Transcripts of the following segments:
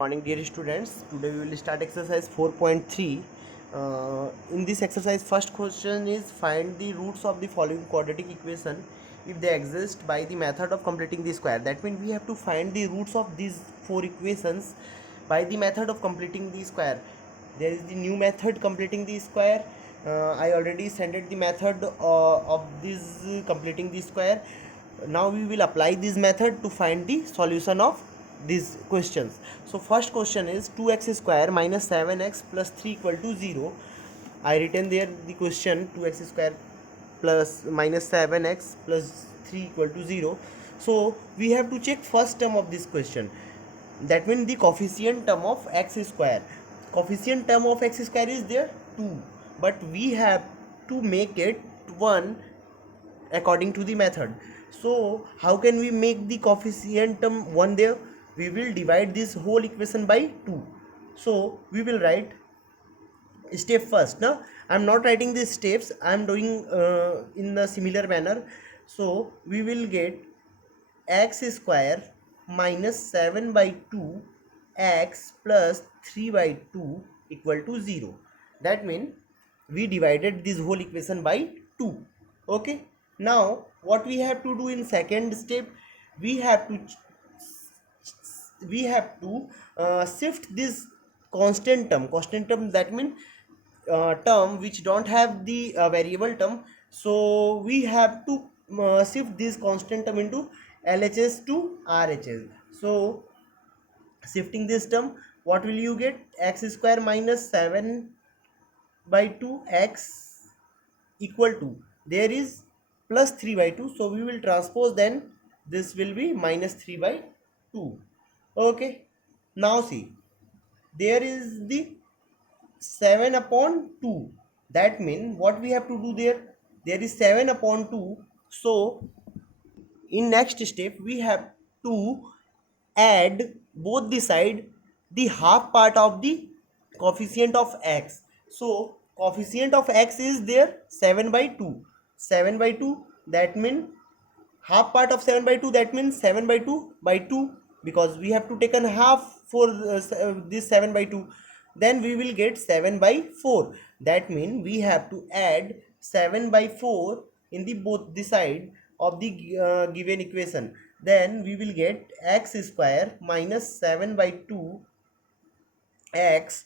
Morning dear students, today we will start exercise 4.3. In this exercise, first question is find the roots of the following quadratic equation if they exist by the method of completing the square. That means we have to find the roots of these four equations by the method of completing the square. There is the new method completing the square. I already sent the method of this completing the square. Now we will apply this method to find the solution of these questions. So first question is 2x square minus 7x plus 3 equal to 0. I written there the question 2x square plus minus 7x plus 3 equal to 0. So we have to check first term of this question. That means the coefficient term of x square. Coefficient term of x square is there 2. But we have to make it 1 according to the method. So how can we make the coefficient term 1 there? We will divide this whole equation by 2. So we will write step first. Now I'm not writing these steps, I'm doing in a similar manner. So we will get x square minus 7 by 2 x plus 3 by 2 equal to 0. That means we divided this whole equation by 2. Okay, now what we have to do in second step, we have to shift this constant term, that means term which don't have the variable term. So we have to shift this constant term into LHS to RHS. So shifting this term, what will you get? X square minus 7 by 2 x equal to, there is plus 3 by 2, so we will transpose, then this will be minus 3 by 2. Okay, now see, there is the 7 upon 2. That means what we have to do there, there is 7 upon 2. So in next step we have to add both the side the half part of the coefficient of x. So coefficient of x is there 7 by 2. 7 by 2, that means half part of 7 by 2, that means 7 by 2 by 2, because we have to take an half for this 7 by 2. Then we will get 7 by 4. That means we have to add 7 by 4 in the both the side of the given equation. Then we will get x square minus 7 by 2 x.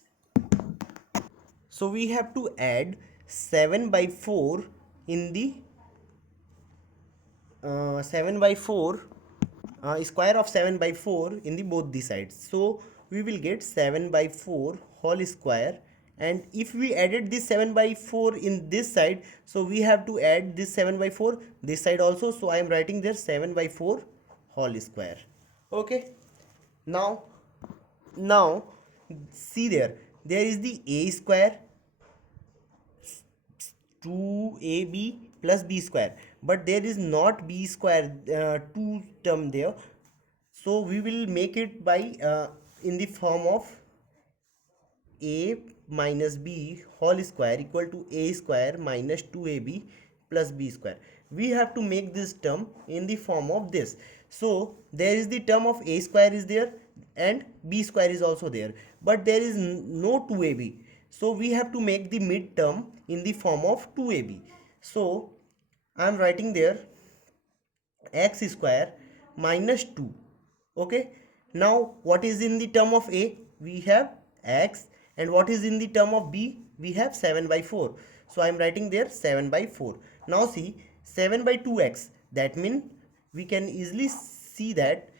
So we have to add 7 by 4 in the 7 by 4 square of 7 by 4 in the both the sides. So we will get 7 by 4 whole square, and if we added this 7 by 4 in this side, so we have to add this 7 by 4 this side also. So I am writing there 7 by 4 whole square. Okay, now see there is the a square 2ab plus b square, but there is not b square 2 term there. So we will make it by in the form of a minus b whole square equal to a square minus 2ab plus b square. We have to make this term in the form of this. So there is the term of a square is there and b square is also there, but there is no 2ab. So we have to make the mid term in the form of 2ab. So I am writing there x square minus 2. Okay, now what is in the term of a? We have x, and what is in the term of b? We have 7 by 4. So I am writing there 7 by 4. Now see, 7 by 2x, that means we can easily see that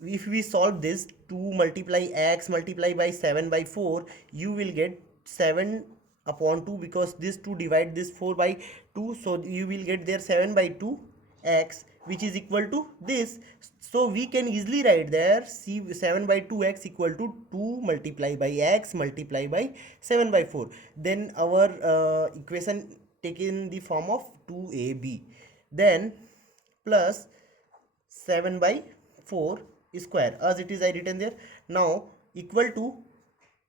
if we solve this, 2 multiply x multiply by 7 by 4, you will get 7 upon 2, because this 2 divide this 4 by 2, so you will get there 7 by 2 x, which is equal to this. So we can easily write there c 7 by 2x equal to 2 multiply by x multiply by 7 by 4. Then our equation taken the form of 2ab, then plus 7 by 4 square as it is I written there. Now equal to,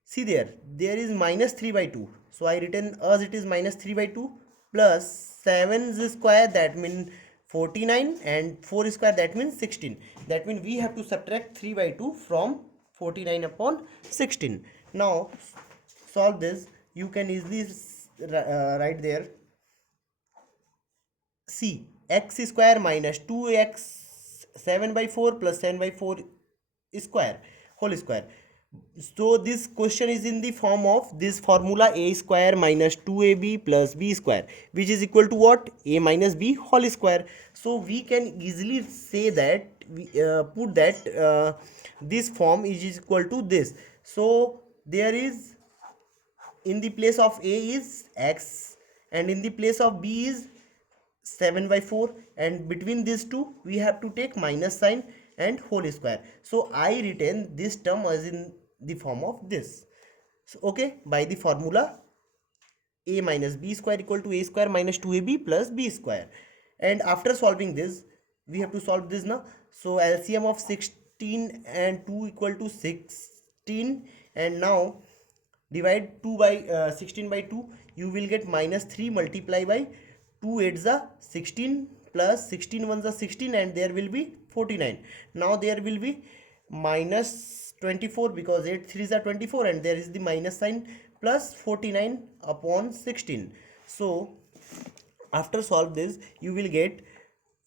see there is minus 3 by 2, so I written as it is minus 3 by 2 plus 7 square, that means 49, and 4 square, that means 16. That means we have to subtract 3 by 2 from 49 upon 16. Now solve this. You can easily write there. See, x square minus 2x 7 by 4 plus 7 by 4 square whole square. So this question is in the form of this formula a square minus 2ab plus b square, which is equal to what? A minus b whole square. So we can easily say that we put that this form is equal to this. So there is, in the place of a is x and in the place of b is 7 by 4, and between these two we have to take minus sign and whole square. So I retain this term as in the form of this. So, okay, by the formula a minus b square equal to a square minus 2ab plus b square. And after solving this, we have to solve this now. So LCM of 16 and 2 equal to 16, and now divide 2 by 16 by 2, you will get minus 3 multiply by 2 8 is 16 plus 16 1 is 16, and there will be 49. Now there will be minus 24 because 8 3 is 24, and there is the minus sign, plus 49 upon 16. So after solve this, you will get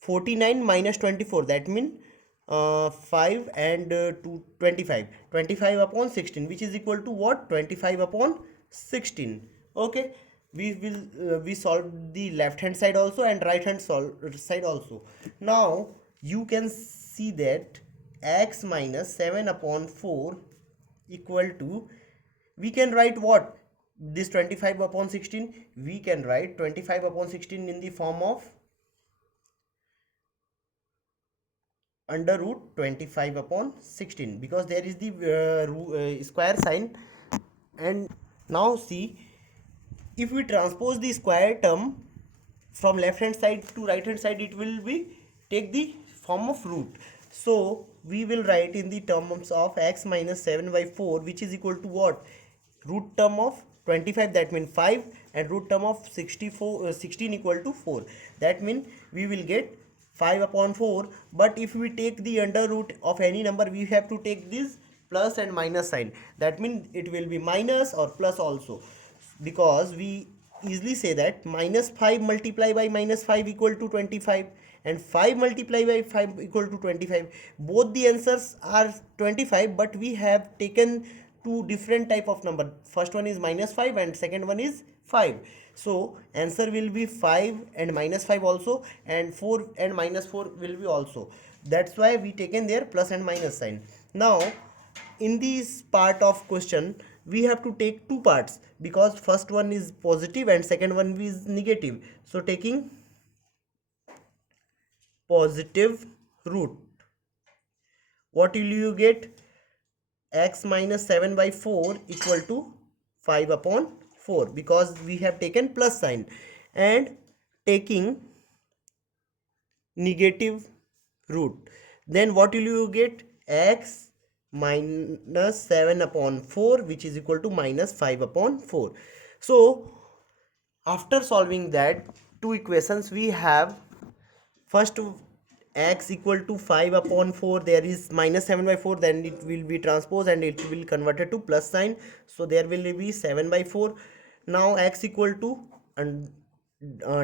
49 minus 24, that means 5 and 2 25 upon 16, which is equal to what? 25 upon 16. Okay, we will we solve the left hand side also and right hand side also. Now you can see that x minus 7 upon 4 equal to, we can write what? This 25 upon 16, we can write 25 upon 16 in the form of under root 25 upon 16, because there is the square sign. And now see, if we transpose the square term from left hand side to right hand side, it will be take the form of root. So we will write in the terms of x minus 7 by 4, which is equal to what? Root term of 25, that means 5, and root term of 16 equal to 4, that means we will get 5 upon 4. But if we take the under root of any number, we have to take this plus and minus sign, that means it will be minus or plus also, because we easily say that minus 5 multiply by minus 5 equal to 25, and 5 multiply by 5 equal to 25. Both the answers are 25, but we have taken two different type of number. First one is minus 5 and second one is 5. So answer will be 5 and minus 5 also, and 4 and minus 4 will be also. That's why we taken there plus and minus sign. Now in this part of question, we have to take two parts, because first one is positive and second one is negative. So taking positive root, what will you get? X minus 7 by 4 equal to 5 upon 4, because we have taken plus sign. And taking negative root, then what will you get? X minus 7 upon 4, which is equal to minus 5 upon 4. So after solving that two equations, we have first x equal to 5 upon 4, there is minus 7 by 4, then it will be transposed and it will converted to plus sign, so there will be 7 by 4. Now x equal to, and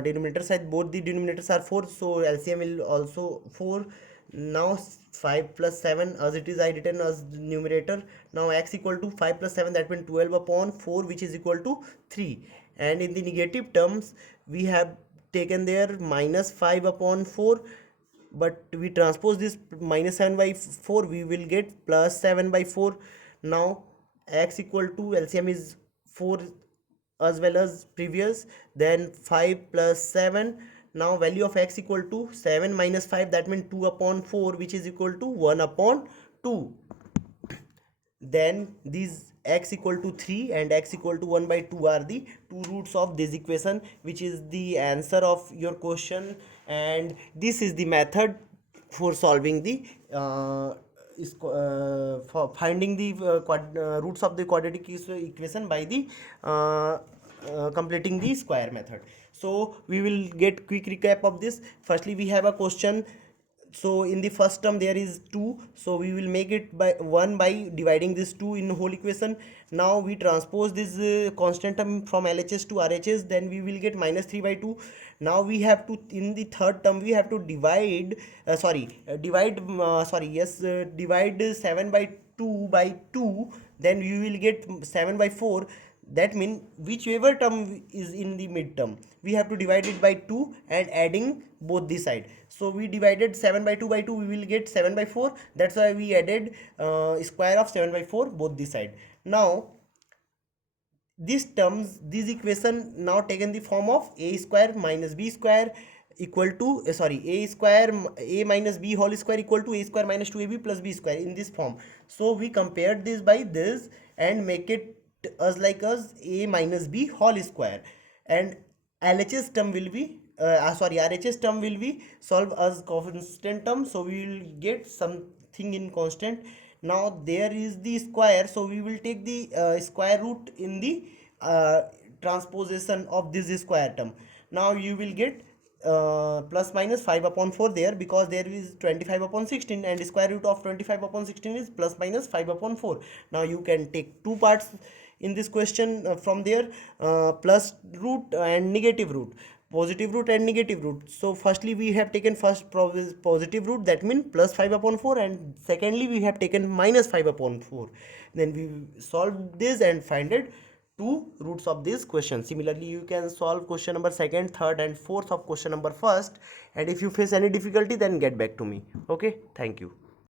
denominator side, both the denominators are 4, so LCM will also 4. Now 5 plus 7, as it is I written as numerator. Now x equal to 5 plus 7, that means 12 upon 4, which is equal to 3. And in the negative terms, we have taken there minus 5 upon 4, but we transpose this minus 7 by 4, we will get plus 7 by 4. Now x equal to, LCM is 4 as well as previous, then 5 plus 7. Now value of x equal to 7 minus 5, that means 2 upon 4, which is equal to 1 upon 2. Then these x equal to 3 and x equal to 1 by 2 are the two roots of this equation, which is the answer of your question. And this is the method for solving the for finding the roots of the quadratic equation by the completing the square method. So we will get quick recap of this. Firstly, we have a question So in the first term there is 2, so we will make it by 1 by dividing this 2 in whole equation. Now we transpose this constant term from LHS to RHS, then we will get minus 3 by 2. Now we have to, in the third term we have to divide divide 7 by 2 by 2, then we will get 7 by 4. That means whichever term is in the midterm we have to divide it by 2 and adding both the side. So we divided 7 by 2 by 2, we will get 7 by 4. That's why we added square of 7 by 4 both the side. Now these terms, this equation now taken the form of a square minus b square equal to a minus b whole square equal to a square minus 2ab plus b square, in this form. So we compared this by this and make it as a minus b whole square, and LHS term will be RHS term will be solved as constant term, so we will get something in constant. Now there is the square, so we will take the square root in the transposition of this square term. Now you will get plus minus 5 upon 4 there, because there is 25 upon 16 and square root of 25 upon 16 is plus minus 5 upon 4. Now you can take two parts in this question from there, plus root and negative root, positive root and negative root. So firstly we have taken first positive root, that means plus 5 upon 4, and secondly we have taken minus 5 upon 4. Then we solve this and find it two roots of this question. Similarly you can solve question number second, third and fourth of question number first, and if you face any difficulty then get back to me. Okay, thank you.